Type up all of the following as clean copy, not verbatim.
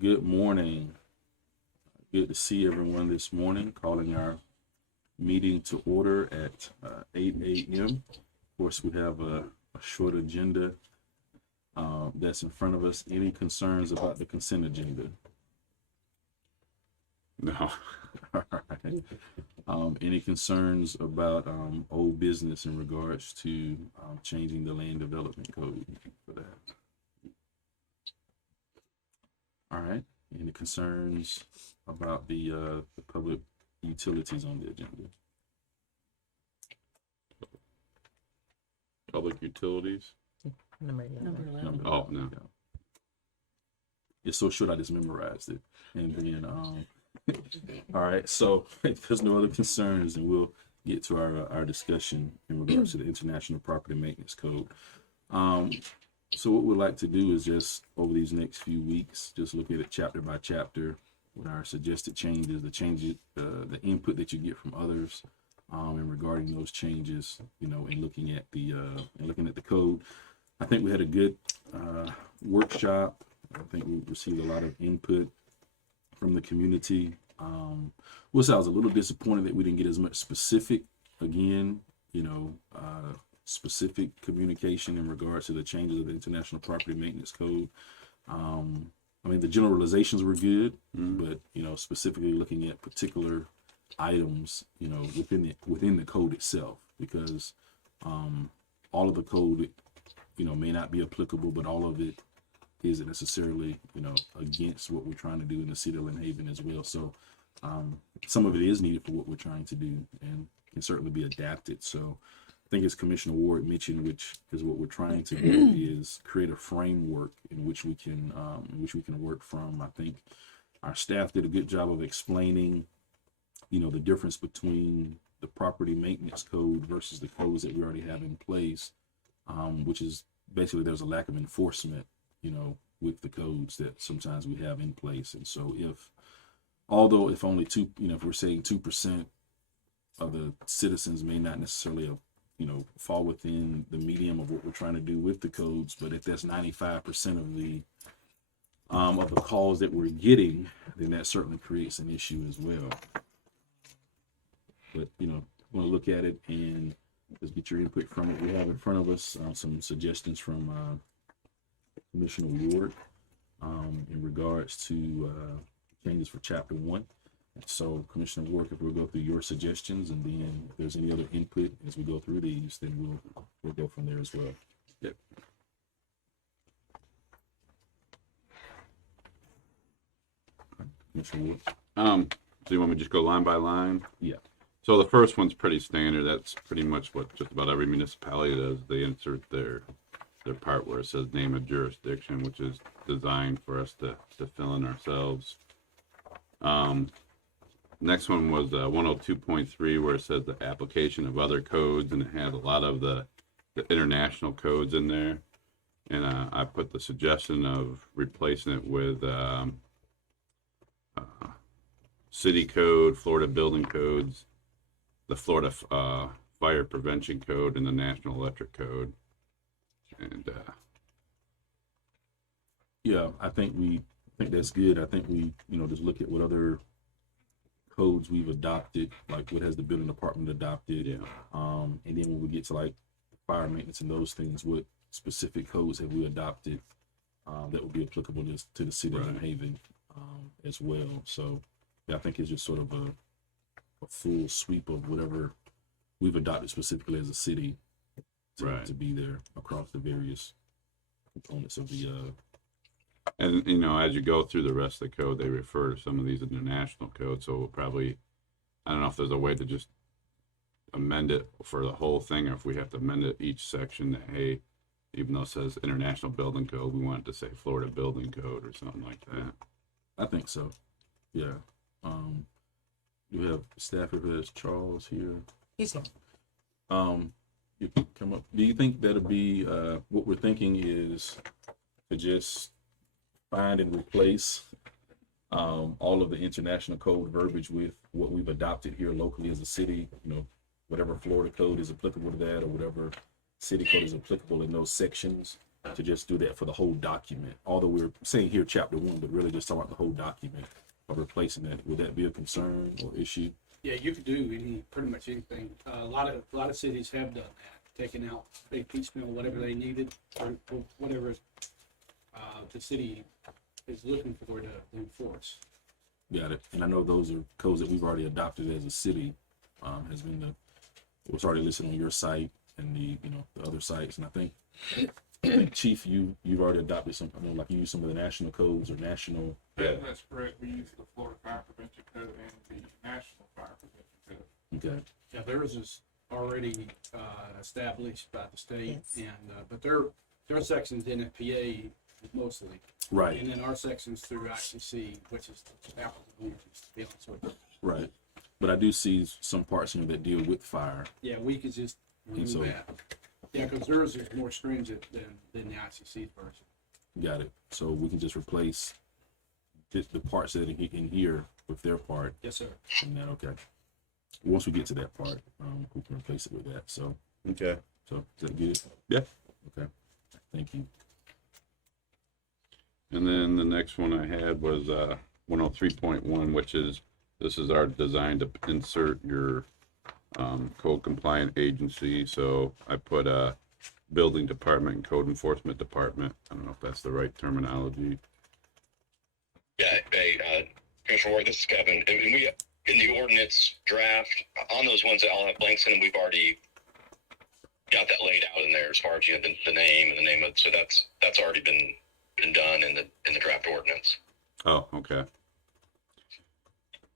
Good morning. Good to see everyone this morning. Calling our meeting to order at 8 a.m. Of course, we have a short agenda that's in front of us. Any concerns about the consent agenda? No. All right. Any concerns about old business in regards to changing the land development code for that? All right. Any concerns about the public utilities on the agenda? Public utilities? Number 11. Number Oh, 11, no. yeah. It's so short I just memorized it. And then all right, so if there's no other concerns, then we'll get to our discussion in regards to the International Property Maintenance Code. So what we'd like to do is just over these next few weeks, just look at it chapter by chapter with our suggested changes, the input that you get from others, and regarding those changes, and looking at the code. I think we had a good workshop. I think we received a lot of input from the community. Will say I was a little disappointed that we didn't get as much specific, specific communication in regards to the changes of the International Property Maintenance Code. The generalizations were good, but specifically looking at particular items, within the code itself, because all of the code, may not be applicable, but all of it isn't necessarily, against what we're trying to do in the city of Lynn Haven as well. So some of it is needed for what we're trying to do and can certainly be adapted. So I think as Commissioner Ward mentioned, which is what we're trying to do, is create a framework in which we can work from. I think our staff did a good job of explaining, the difference between the property maintenance code versus the codes that we already have in place, which is basically there's a lack of enforcement, with the codes that sometimes we have in place. And so if only if we're saying 2% of the citizens may not necessarily fall within the medium of what we're trying to do with the codes, but if that's 95% of the calls that we're getting, then that certainly creates an issue as well. But want to look at it and just get your input from it. We have in front of us some suggestions from Commissioner Ward in regards to changes for Chapter 1. So, Commissioner Ward, if we'll go through your suggestions, and then if there's any other input as we go through these, then we'll go from there as well. Yep. Commissioner Ward? So you want me to just go line by line? Yeah. So the first one's pretty standard. That's pretty much what just about every municipality does. They insert their part where it says name of jurisdiction, which is designed for us to fill in ourselves. Next one was 102.3, where it says the application of other codes, and it had a lot of the international codes in there. And I put the suggestion of replacing it with city code, Florida building codes, the Florida fire prevention code, and the National Electric Code. And Yeah, I think that's good. I think we, just look at what other codes we've adopted, like what has the building department adopted. Yeah. And then when we get to like fire maintenance and those things, what specific codes have we adopted that would be applicable to the city of Lynn Haven as well. So yeah, I think it's just sort of a full sweep of whatever we've adopted specifically as a city to be there across the various components of the And, as you go through the rest of the code, they refer to some of these international codes. So we'll probably, I don't know if there's a way to just amend it for the whole thing, or if we have to amend it each section that, hey, even though it says International Building Code, we want it to say Florida Building Code or something like that. I think so. Yeah. You have staff over there, Charles here. He's here. You can come up. Do you think that'll be what we're thinking is to just find and replace all of the international code verbiage with what we've adopted here locally as a city, whatever Florida code is applicable to that, or whatever city code is applicable in those sections, to just do that for the whole document. Although we're saying here chapter 1, but really just talking about the whole document of replacing that. Would that be a concern or issue? Yeah, you could do pretty much anything. A lot of cities have done that, taking out, they piecemeal whatever they needed or whatever the city is looking for to enforce. Got it. And I know those are codes that we've already adopted as a city. Has been what's already listed on your site and the other sites. And I think Chief, you've already adopted some. I mean, like you use some of the national codes or national. Yeah, that's correct. We use the Florida Fire Prevention Code and the National Fire Prevention Code. Okay. Yeah, theirs is already established by the state, Yes. and but their sections in NFPA mostly, Right. and then our sections through ICC, which is apples and oranges, to be honest with you. Right. But I do see some parts that deal with fire. Yeah, we could just remove so- that. Yeah, because theirs is more stringent than the ICC version. Got it. So we can just replace the parts that are in here with their part. Yes, sir. And then, okay. Once we get to that part, we can replace it with that. So is that good? Yeah. Okay. Thank you. And then the next one I had was 103.1, which is, this is our design to insert your code compliant agency. So I put building department and code enforcement department. I don't know if that's the right terminology. Yeah, hey, Commissioner Ward, this is Kevin. And we, in the ordinance draft, on those ones that all have blanks in them, we've already got that laid out in there as far as the name and the name of. So that's already been done in the draft ordinance. Oh, okay.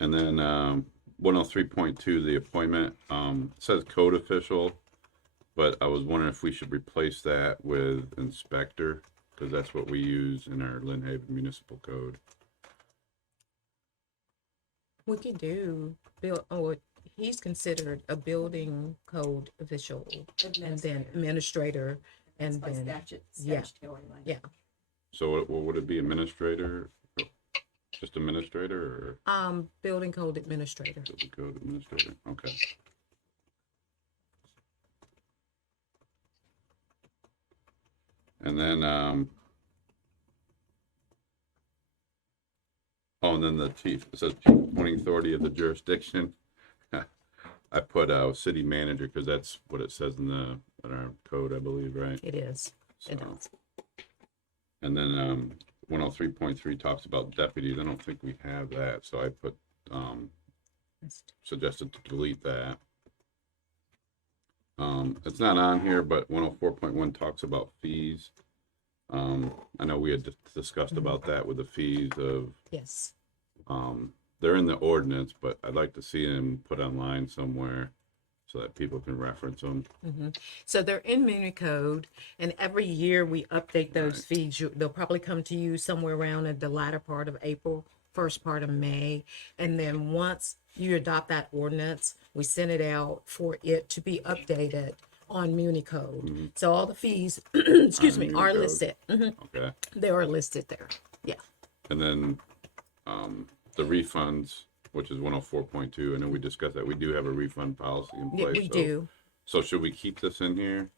And then 103.2, the appointment, it says code official, but I was wondering if we should replace that with inspector, because that's what we use in our Lynn Haven Municipal Code. We could do, he's considered a building code official and then administrator and It's by then, statute, yeah. statutory language. yeah. So what would it be, administrator? Just administrator or Building code administrator. building code administrator? Okay. And then, and then the chief, it says chief appointing authority of the jurisdiction. I put city manager because that's what it says in our code, I believe, right? It is. It So, does. and then 103.3 talks about deputies. I don't think we have that, so I put suggested to delete that. It's not on here, but 104.1 talks about fees. I know we had discussed about that with the fees of, Yes. they're in the ordinance, but I'd like to see them put online somewhere so that people can reference them. So they're in Muni Code, and every year we update those fees. They'll probably come to you somewhere around at the latter part of April, first part of May. And then once you adopt that ordinance, we send it out for it to be updated on Muni Code. So all the fees, excuse On me, Muni are Code. listed. Okay. They are listed there. Yeah. And then the refunds, which is 104.2, and then we discussed that we do have a refund policy in Yeah, place. we do. So should we keep this in here?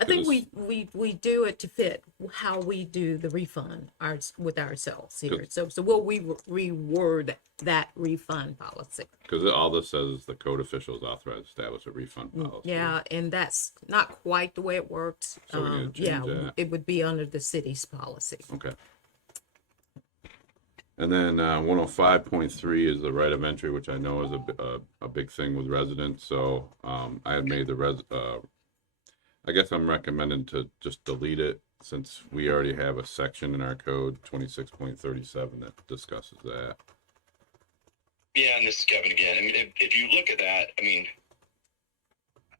I think Because- we do it to fit how we do the refund with ourselves here. Good. So we'll reword that refund policy. Because all this says is the code official is authorized to establish a refund policy. Yeah, and that's not quite the way it works. So we need to Yeah, change that. it would be under the city's policy. Okay. And then 105.3 is the right of entry, which I know is a big thing with residents. So I had made I guess I'm recommending to just delete it since we already have a section in our code 26.37 that discusses that. Yeah, and this is Kevin again. I mean, if you look at that, I mean,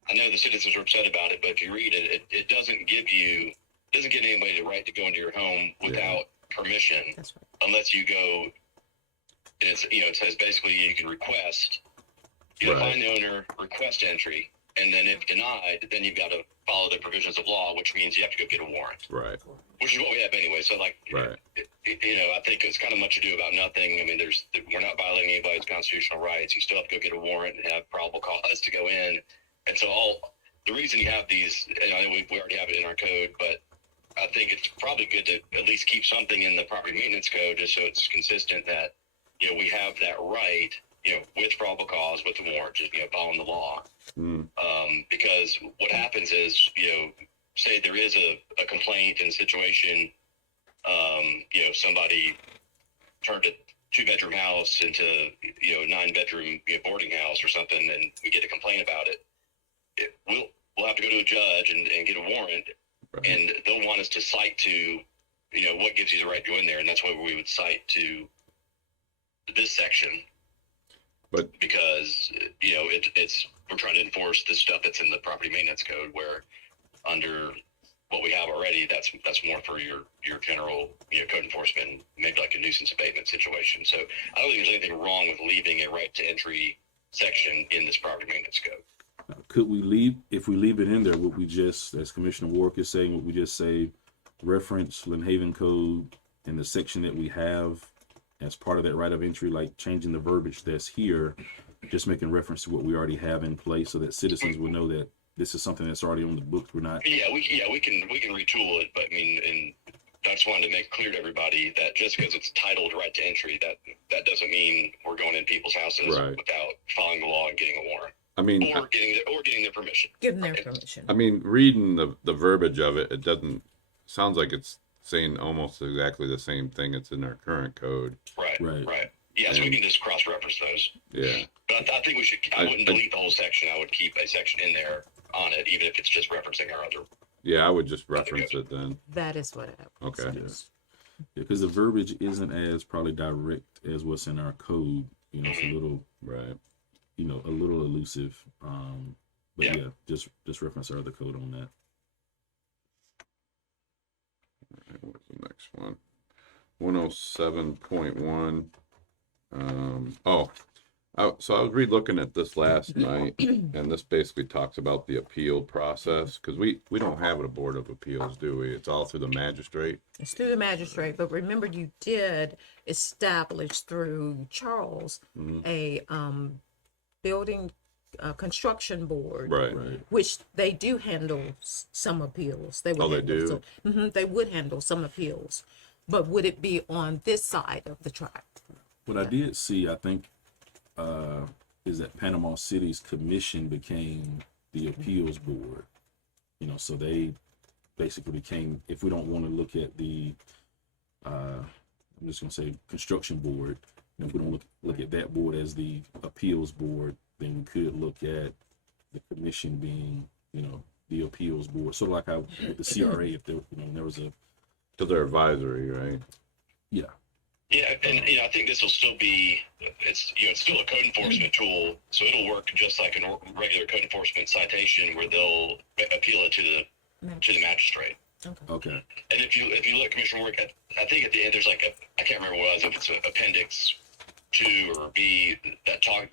I know the citizens are upset about it, but if you read it, it doesn't give anybody the right to go into your home without permission. That's right. Unless you go, and it says basically you can request, Right. find the owner, request entry, and then if denied, then you've got to follow the provisions of law, which means you have to go get a warrant, Right. which is what we have anyway. So like, Right. I think it's kind of much ado about nothing. I mean, we're not violating anybody's constitutional rights. You still have to go get a warrant and have probable cause to go in. And so the reason you have these, I know we already have it in our code, but I think it's probably good to at least keep something in the property maintenance code just so it's consistent that, we have that right, with probable cause, with the warrant, just, following the law. Because what happens is, say there is a complaint in a situation, somebody turned a 2-bedroom house into, a 9-bedroom boarding house or something, and we get a complaint about it. We'll have to go to a judge and get a warrant, Right. and they'll want us to cite to, what gives you the right to go in there, and that's why we would cite to this section. But because it's we're trying to enforce the stuff that's in the property maintenance code, where under what we have already, that's more for your general code enforcement, maybe like a nuisance abatement situation. So I don't think there's anything wrong with leaving a right to entry section in this property maintenance code. Could we leave, if we leave it in there, would we just, as Commissioner Warwick is saying, would we just say reference Lynn Haven Code in the section that we have as part of that right of entry, like changing the verbiage that's here, just making reference to what we already have in place so that citizens will know that this is something that's already on the books. We're not. Yeah, we can retool it, but I mean, and I just wanted to make clear to everybody that just because it's titled right to entry, that doesn't mean we're going in people's houses Right. without following the law and getting a warrant, I mean, or getting their permission. Give them their permission. I mean, reading the verbiage of it, it doesn't sounds like it's saying almost exactly the same thing that's in our current code. Right. Yeah, so we can just cross-reference those. Yeah. But I think we should. I wouldn't delete the whole section. I would keep a section in there on it, even if it's just referencing our other. Yeah, I would just reference it then. That is what I would Okay. say. Because the verbiage isn't as probably direct as what's in our code. It's a little, Right. a little elusive. But Yeah. yeah, just reference our other code on that. What's the next one? 107.1. So I was re-looking at this last night, and this basically talks about the appeal process, because we don't have a board of appeals, do we? It's all through the magistrate. It's through the magistrate, but remember you did establish through Charles a building construction board, Right. which they do handle some appeals. They would Oh, they handle do? they would handle some appeals, but would it be on this side of the track? What I did see, I think, is that Panama City's commission became the appeals board. So they basically became, if we don't want to look at the, I'm just going to say construction board, and if we don't look at that board as the appeals board, then we could look at the commission being, the appeals board. Sort of like how with the CRA, if there was a, Because they're advisory, right? yeah. Yeah, and I think this will still be it's still a code enforcement tool, so it'll work just like a regular code enforcement citation where they'll appeal it to the magistrate. Okay. And if you look, Commissioner Warwick, I think at the end there's like I can't remember what it was, if it's appendix 2 or B that I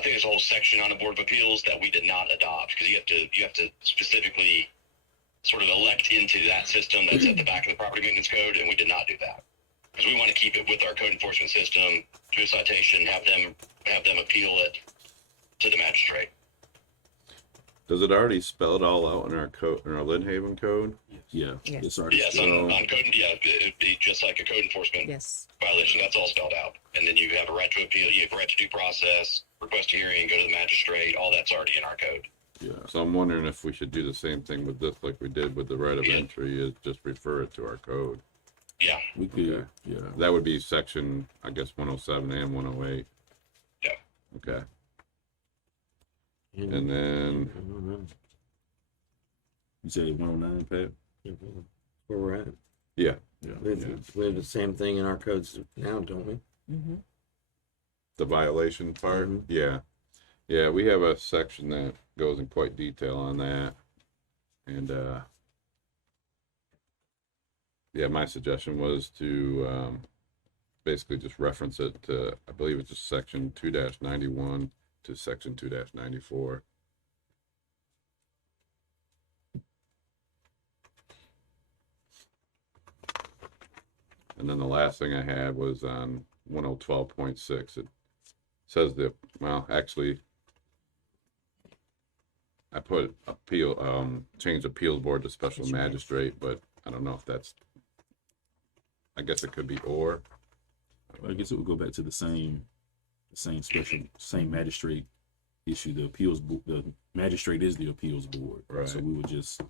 think there's a whole section on the Board of Appeals that we did not adopt because you have to specifically sort of elect into that system that's at the back of the property maintenance code, and we did not do that. Because we want to keep it with our code enforcement system, do a citation, have them appeal it to the magistrate. Does it already spell it all out in our code, in our Lynn Haven code? Yeah. Yes. It's already Yes, on code, it'd be just like a code enforcement Yes. violation. That's all spelled out. And then you have a right to appeal, you have a right to due process, request a hearing, go to the magistrate. All that's already in our code. Yeah. So I'm wondering if we should do the same thing with this, like we did with the right of entry, is just refer it to our code. Yeah. We could. Okay. Yeah. That would be section, I guess, 107 and 108. Yeah. Okay. And then, You say 109, Pat? Where we're at. yeah, We have the same thing in our codes now, don't we? Mm-hmm. the violation part, Mhm. yeah. Yeah, we have a section that goes in quite detail on that. And, yeah, my suggestion was to, basically just reference it to, I believe it's just section 2-91 to section 2-94. And then the last thing I had was on 1012.6. It says actually, I put appeal, change appeals board to special magistrate, but I don't know if that's, I guess it could be or. I guess it would go back to the same magistrate issue. The magistrate is the appeals board. Right. So we would just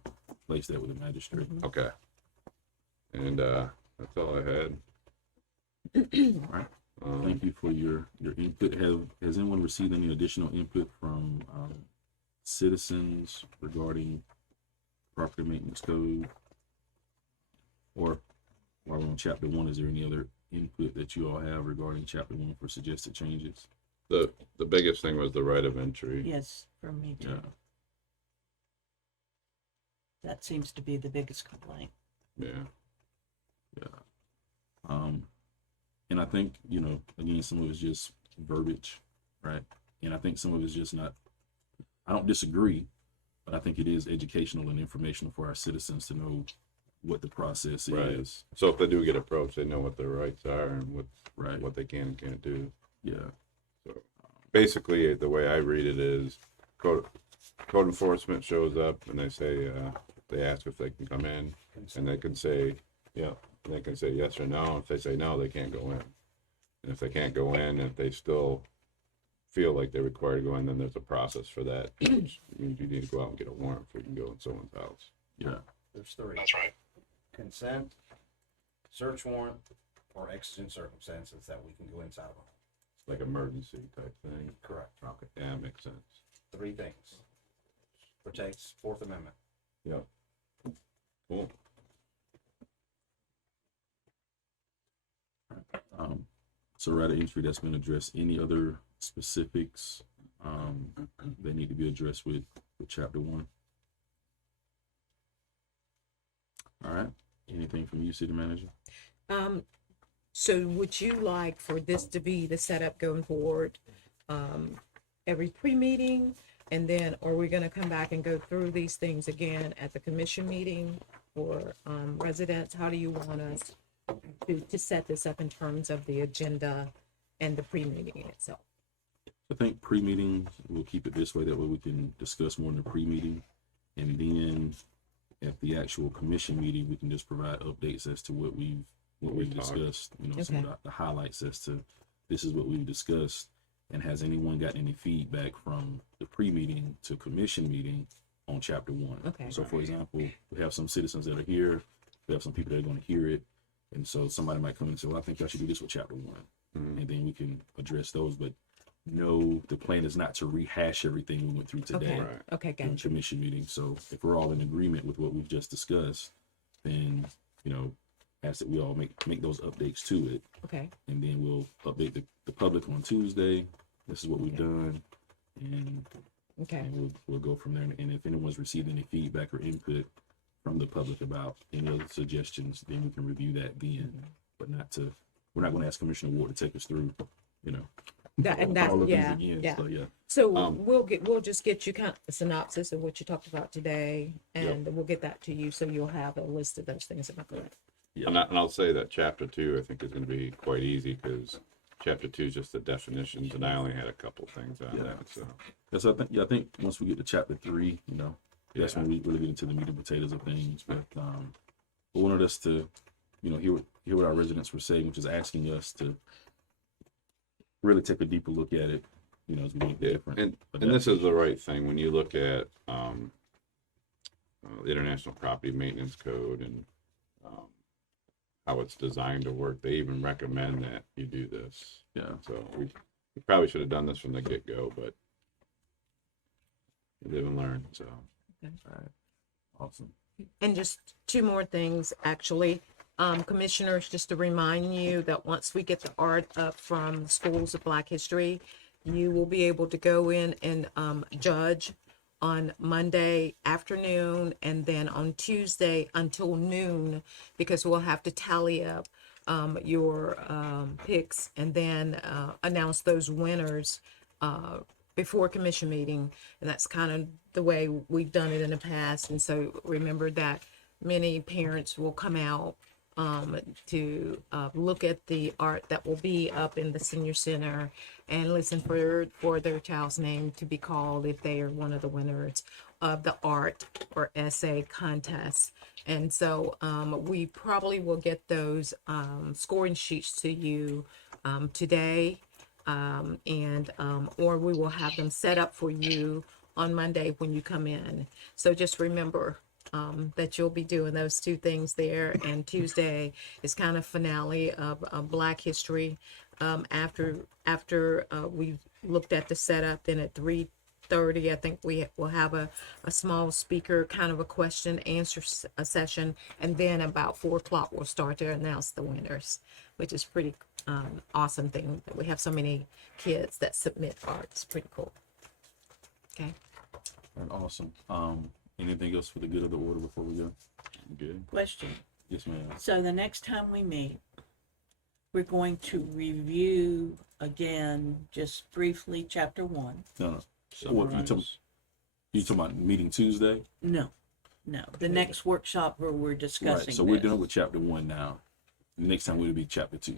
place that with the magistrate. Okay. And that's all I had. All right. Thank you for your input. Has anyone received any additional input from citizens regarding property maintenance code? Or while we're on chapter 1, is there any other input that you all have regarding chapter 1 for suggested changes? The biggest thing was the right of entry. Yes, for me too. Yeah. That seems to be the biggest complaint. Yeah. And I think, again, some of it's just verbiage, right? And I think some of it's just not, I don't disagree, but I think it is educational and informational for our citizens to know what the process Right. is. So if they do get approached, they know what their rights are and Right. what they can and can't do. Yeah. Basically, the way I read it is code enforcement shows up and they say, they ask if they can come in, and they can say, yeah, and they can say yes or no. If they say no, they can't go in. And if they can't go in, if they still feel like they're required to go in, then there's a process for that, which means you need to go out and get a warrant before you can go in someone's house. Yeah. There's 3. That's right. Consent, search warrant, or exigent circumstances that we can go inside of them. Like emergency type thing. Correct. Okay, yeah, makes sense. 3 things. Protects Fourth Amendment. Yep. Cool. So right of entry, that's been addressed. Any other specifics that need to be addressed with chapter 1? All right. Anything from you, city manager? So would you like for this to be the setup going forward, every pre-meeting? And then are we gonna come back and go through these things again at the commission meeting for residents? How do you want us to set this up in terms of the agenda and the pre-meeting itself? I think pre-meeting, we'll keep it this way. That way we can discuss more in the pre-meeting. And then at the actual commission meeting, we can just provide updates as to what we've talked. discussed, some of the highlights as to this is what we've discussed. And has anyone gotten any feedback from the pre-meeting to commission meeting on chapter 1? Okay. So for example, we have some citizens that are here, we have some people that are going to hear it. And so somebody might come in and say, well, I think I should do this with chapter 1. Mhm. And then we can address those. But no, the plan is not to rehash everything we went through today Okay, Right. okay, in the gotcha. commission meeting. So if we're all in agreement with what we've just discussed, then, ask that we all make those updates to it. Okay, And then we'll update the public on Tuesday. This is what we've done. And okay, we'll go from there. And if anyone's received any feedback or input from the public about any other suggestions, then we can review that then. But we're not going to ask Commissioner Ward to take us through, That, all of yeah, these again. yeah. So yeah. So we'll just get you kind of a synopsis of what you talked about today, and we'll get that to you, so you'll have a list of those things. Am I correct? Yeah. And I'll say that chapter 2, I think, is going to be quite easy because chapter 2 is just the definitions, and I only had a couple things on that. So Yes, I think once we get to chapter 3, that's when we really get into the meat and potatoes of things. But I wanted us to, hear what our residents were saying, which is asking us to really take a deeper look at it, as we make the different. and this is the right thing when you look at the International Property Maintenance Code and how it's designed to work. They even recommend that you do this. Yeah. So we probably should have done this from the get-go, but we live and learn. So All right. Awesome. And just 2 more things, actually. Commissioners, just to remind you that once we get the art up from Schools of Black History, you will be able to go in and judge on Monday afternoon and then on Tuesday until noon, because we'll have to tally up your picks and then announce those winners before commission meeting. And that's kind of the way we've done it in the past. And so remember that many parents will come out to look at the art that will be up in the senior center and listen for their child's name to be called if they are one of the winners, of the art or essay contest. And so we probably will get those scoring sheets to you today, or we will have them set up for you on Monday when you come in. So just remember that you'll be doing those two things there. And Tuesday is kind of finale of Black History. After we've looked at the setup, then at 3:30, I think we will have a small speaker, kind of a question answer session, and then about 4 o'clock we'll start to announce the winners, which is pretty awesome thing that we have so many kids that submit art. It's pretty cool. Okay. Awesome. Anything else for the good of the order before we go? Good. Question. Yes, ma'am. So the next time we meet, we're going to review again, just briefly, chapter 1. No. What you talking about meeting Tuesday? No, the next workshop where we're discussing Right. So we're this. dealing with chapter 1 now. Next time will be chapter 2.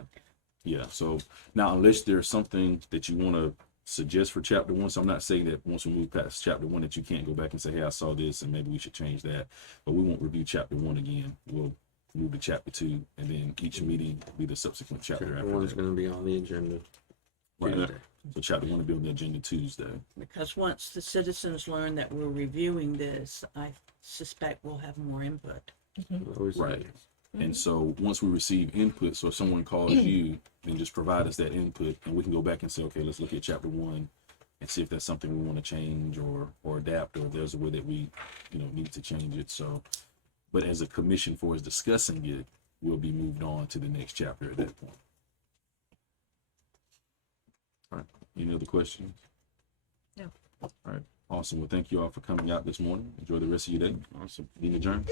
Okay. Yeah. So now, unless there's something that you want to suggest for chapter 1, so I'm not saying that once we move past chapter 1 that you can't go back and say, hey, I saw this and maybe we should change that. But we won't review chapter 1 again. We'll move to chapter 2, and then each meeting will be the subsequent chapter Chapter after one's that. going to be on the agenda. Right. Tuesday. So chapter 1 will be on the agenda Tuesday. Because once the citizens learn that we're reviewing this, I suspect we'll have more input. Always Right. is. And so once we receive input, so if someone calls you, then just provide us that input, and we can go back and say, okay, let's look at chapter 1 and see if that's something we want to change or adapt, or if there's a way that we, need to change it. So, but as a commission for us discussing it, we'll be moved on to the next chapter at that point. All right. Any other questions? No. All right. Awesome. Well, thank you all for coming out this morning. Enjoy the rest of your day. Awesome. Meeting adjourned.